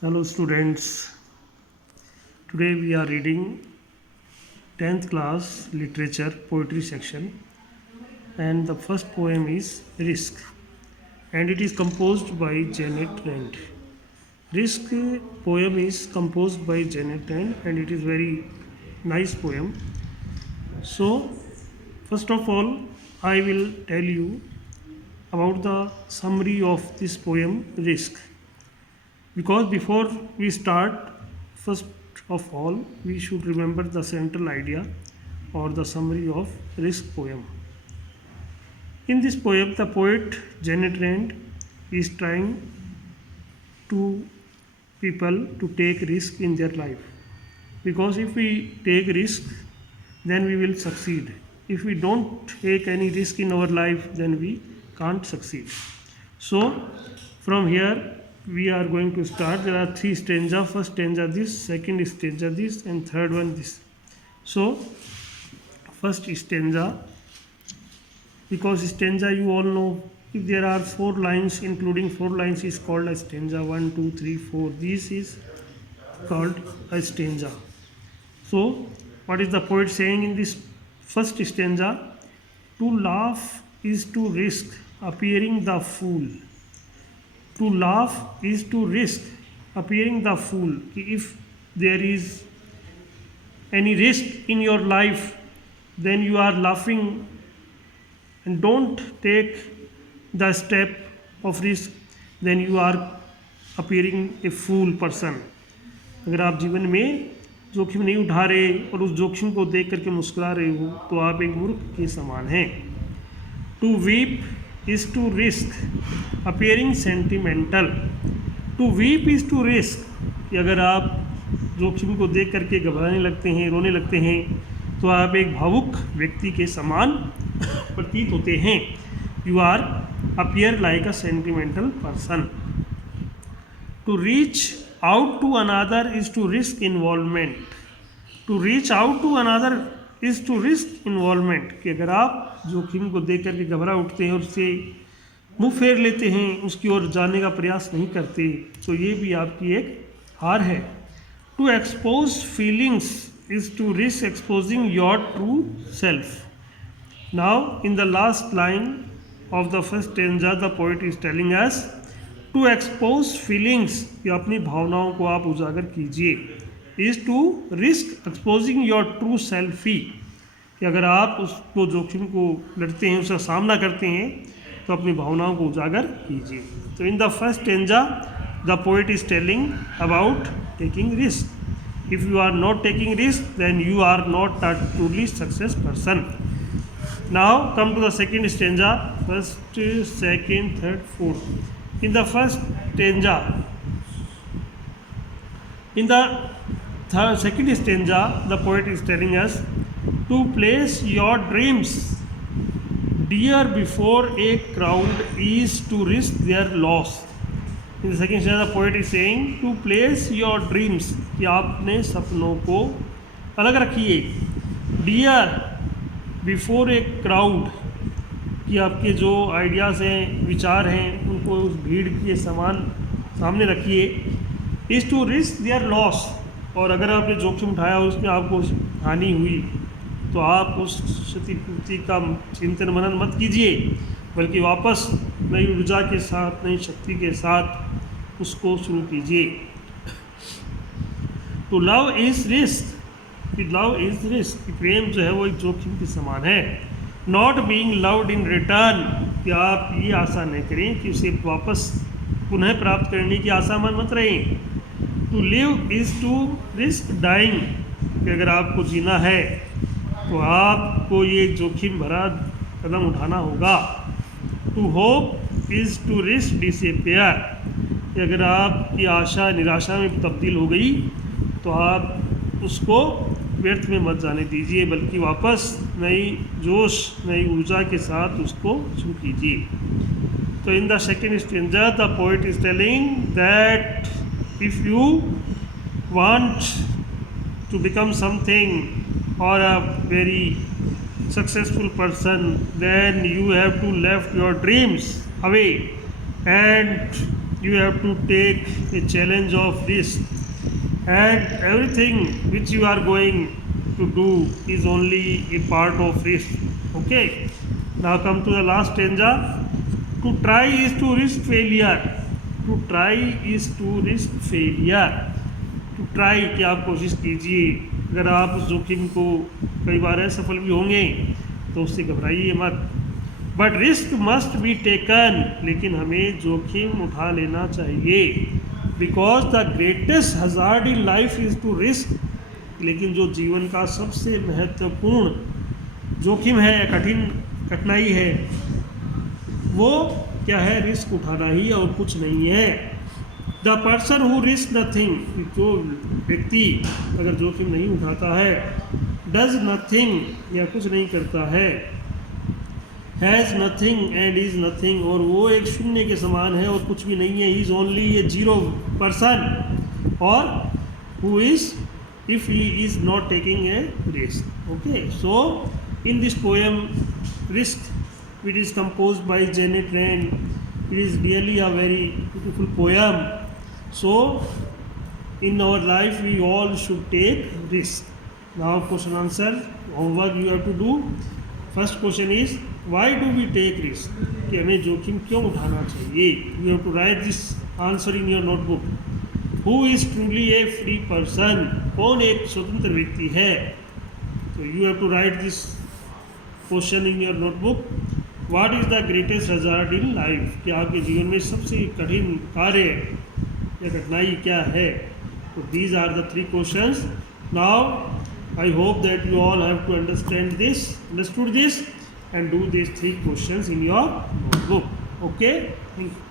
Hello students, today we are reading 10th class literature poetry section and the first poem is Risk and it is composed by Janet Rand. Risk poem is composed by Janet Rand and it is very nice poem. So first of all I will tell you about the summary of this poem Risk. Because before we start, first of all, we should remember the central idea or the summary of Risk poem. In this poem, the poet Janet Rand is trying to people to take risk in their life. Because if we take risk, then we will succeed. If we don't take any risk in our life, then we can't succeed. So, from here, we are going to start. There are three stanza. First stanza this, second stanza this, and third one this. So first stanza, because stanza you all know, if there are 4 lines, including 4 lines, is called a stanza. 1, 2, 3, 4. This is called a stanza. So what is the poet saying in this first stanza? To laugh is to risk appearing the fool. To laugh is to risk appearing the fool. If there is any risk in your life, then you are laughing and don't take the step of risk, then you are appearing a fool person. अगर आप जीवन में जोखिम नहीं उठा रहे और उस जोखिम को देख करके मुस्कुरा रहे हो तो आप एक मूर्ख के समान हैं. To weep is to risk appearing sentimental. To weep is to risk. कि अगर आप जोखिम को देख करके घबराने लगते हैं, रोने लगते हैं, तो आप एक भावुक व्यक्ति के समान प्रतीत होते हैं. You are appear like a sentimental person. To reach out to another is to risk involvement. To reach out to another is to risk involvement. कि अगर आप जोखिम को देख करके घबरा उठते हैं और उससे मुंह फेर लेते हैं, उसकी ओर जाने का प्रयास नहीं करते, तो ये भी आपकी एक हार है. To expose feelings is to risk exposing your true self. Now in the last line of the first stanza the poet is telling us to expose feelings, कि अपनी भावनाओं को आप उजागर कीजिए. Is to risk exposing your true self ही, कि अगर आप उसको जोखिम को लड़ते हैं, उसका सामना करते हैं, तो अपनी भावनाओं को उजागर कीजिए. तो in the first stanza the poet is telling about taking risk. If you are not taking risk then you are not a truly success person. Now come to the second stanza. First, second, third, fourth. In the first stanza, in the second stanza the poet is telling us to place your dreams dear before a crowd is to risk their loss. In the second stanza the poet is saying to place your dreams, कि आपने सपनों को अलग रखिए. dear before a crowd, कि आपके जो ideas हैं, विचार हैं, उनको उस भीड़ के समान सामने रखिए. Is to risk their loss, और अगर आपने जोखिम उठाया और उसमें आपको हानि हुई तो आप उस क्षतिपूर्ति का चिंतन मनन मत कीजिए, बल्कि वापस नई ऊर्जा के साथ, नई शक्ति के साथ उसको शुरू कीजिए. To love is risk, love is risk, प्रेम जो है वो एक जोखिम के समान है. Not being loved in return, कि आप ये आशा नहीं करें कि उसे वापस पुनः प्राप्त करने की आशा मत रहें. To live is to risk dying, कि अगर आपको जीना है तो आपको ये जोखिम भरा कदम उठाना होगा. To hope is to risk disappear, कि अगर आपकी आशा निराशा में तब्दील हो गई तो आप उसको व्यर्थ में मत जाने दीजिए, बल्कि वापस नई जोश, नई ऊर्जा के साथ उसको शुरू कीजिए. So in the second stanza the poet is telling that if you want to become something or a very successful person, then you have to left your dreams away and you have to take a challenge of risk, and everything which you are going to do is only a part of risk. Okay, now come to the last stanza. To try is to risk failure. To try is to risk failure. To try कि आप कोशिश कीजिए, अगर आप उस जोखिम को कई बार असफल भी होंगे तो उससे घबराइए मत। But risk must be taken, लेकिन हमें जोखिम उठा लेना चाहिए। Because the greatest hazard in life is to risk, लेकिन जो जीवन का सबसे महत्वपूर्ण जोखिम है, कठिनाई है, वो क्या है? रिस्क उठाना ही और कुछ नहीं है। The person who risk nothing, जो व्यक्ति अगर जोखिम नहीं उठाता है, डज नथिंग या कुछ नहीं करता है, has nothing and is nothing, और वो एक शून्य के समान है और कुछ भी नहीं है। He is only a zero person, और who is if he is not taking a risk. Okay, so in this poem risk, which is composed by Janet Rand, it is really a very beautiful poem. So in our life we all should take risk. Now question answer homework you have to do. First question is, why do we take risk? कि हमें जोखिम क्यों उठाना चाहिए? You have to write this answer in your notebook. Who is truly a free person? कौन एक स्वतंत्र व्यक्ति है? So you have to write this question in your notebook. What is the greatest hazard in life? कि आपके जीवन में सबसे कठिन कार्य या कठिनाई क्या है? So these are the three questions. Now I hope that you all have to understood this and do these three questions in your notebook. Okay? Thank you.